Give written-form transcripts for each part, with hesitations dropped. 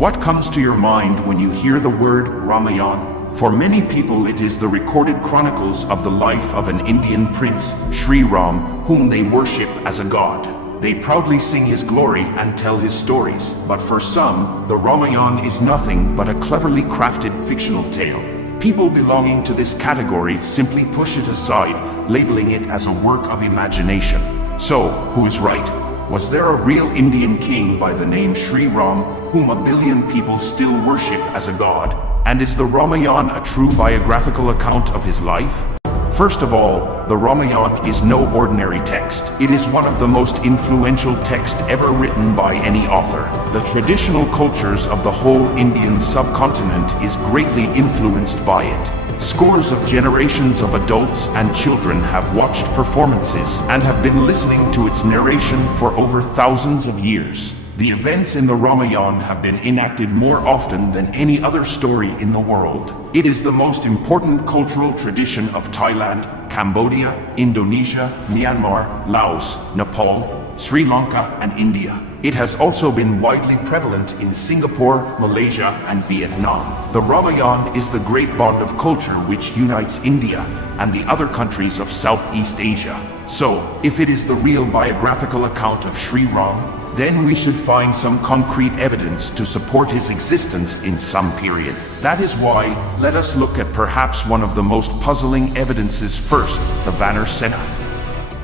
What comes to your mind when you hear the word Ramayan? For many people it is the recorded chronicles of the life of an Indian prince, Sri Ram, whom they worship as a god. They proudly sing his glory and tell his stories, but for some, the Ramayan is nothing but a cleverly crafted fictional tale. People belonging to this category simply push it aside, labeling it as a work of imagination. So, who is right? Was there a real Indian king by the name Sri Ram, whom a billion people still worship as a god? And is the Ramayan a true biographical account of his life? First of all, the Ramayan is no ordinary text. It is one of the most influential texts ever written by any author. The traditional cultures of the whole Indian subcontinent is greatly influenced by it. Scores of generations of adults and children have watched performances and have been listening to its narration for over thousands of years. The events in the Ramayan have been enacted more often than any other story in the world. It is the most important cultural tradition of Thailand, Cambodia, Indonesia, Myanmar, Laos, Nepal, Sri Lanka, and India. It has also been widely prevalent in Singapore, Malaysia, and Vietnam. The Ramayan is the great bond of culture which unites India and the other countries of Southeast Asia. So, if it is the real biographical account of Sri Ram, then we should find some concrete evidence to support his existence in some period. That is why, let us look at perhaps one of the most puzzling evidences first, the Vanar Sena.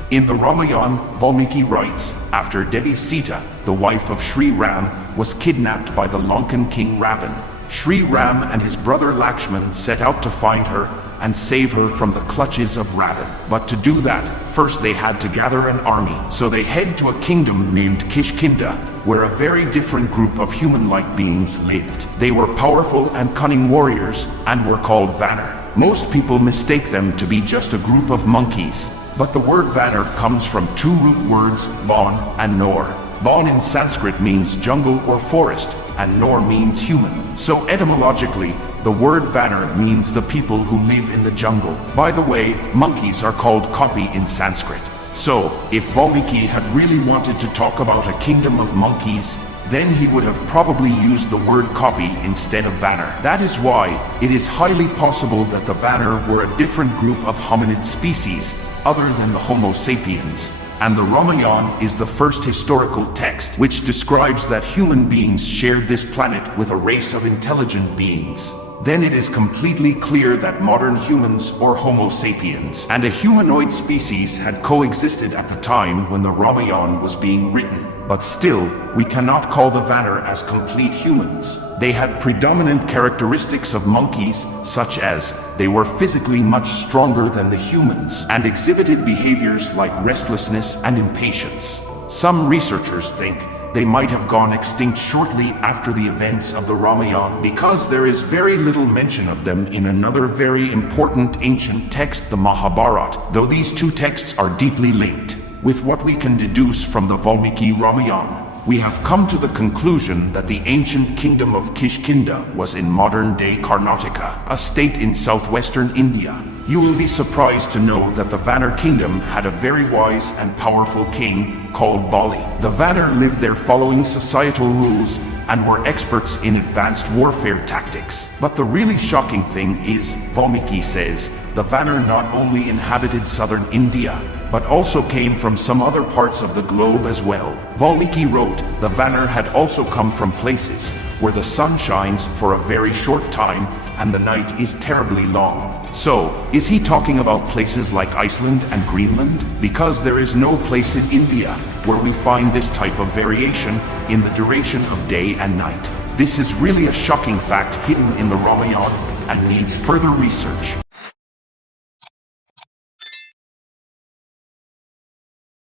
In the Ramayan, Valmiki writes, after Devi Sita, the wife of Sri Ram, was kidnapped by the Lankan king Ravan, Sri Ram and his brother Lakshman set out to find her and save her from the clutches of Ravan. But to do that, first they had to gather an army. So they head to a kingdom named Kishkinda, where a very different group of human-like beings lived. They were powerful and cunning warriors and were called Vanar. Most people mistake them to be just a group of monkeys. But the word Vanar comes from two root words, Ban and Nor. Ban in Sanskrit means jungle or forest, and Nor means human. So etymologically, the word Vanar means the people who live in the jungle. By the way, monkeys are called Kapi in Sanskrit. So, if Valmiki had really wanted to talk about a kingdom of monkeys, then he would have probably used the word Kapi instead of Vanar. That is why it is highly possible that the Vanar were a different group of hominid species other than the Homo sapiens. And the Ramayan is the first historical text which describes that human beings shared this planet with a race of intelligent beings. Then it is completely clear that modern humans, or Homo sapiens, and a humanoid species had coexisted at the time when the Ramayan was being written. But still, we cannot call the Vanar as complete humans. They had predominant characteristics of monkeys, such as they were physically much stronger than the humans and exhibited behaviors like restlessness and impatience. Some researchers think they might have gone extinct shortly after the events of the Ramayan because there is very little mention of them in another very important ancient text, the Mahabharata, though these two texts are deeply linked. With what we can deduce from the Valmiki Ramayan, we have come to the conclusion that the ancient kingdom of Kishkinda was in modern-day Karnataka, a state in southwestern India. You will be surprised to know that the Vanar kingdom had a very wise and powerful king called Bali. The Vanar lived there following societal rules and were experts in advanced warfare tactics. But the really shocking thing is, Valmiki says, the Vanar not only inhabited southern India, but also came from some other parts of the globe as well. Valmiki wrote, the Vanar had also come from places where the sun shines for a very short time and the night is terribly long. So, is he talking about places like Iceland and Greenland? Because there is no place in India where we find this type of variation in the duration of day and night. This is really a shocking fact hidden in the Ramayan and needs further research.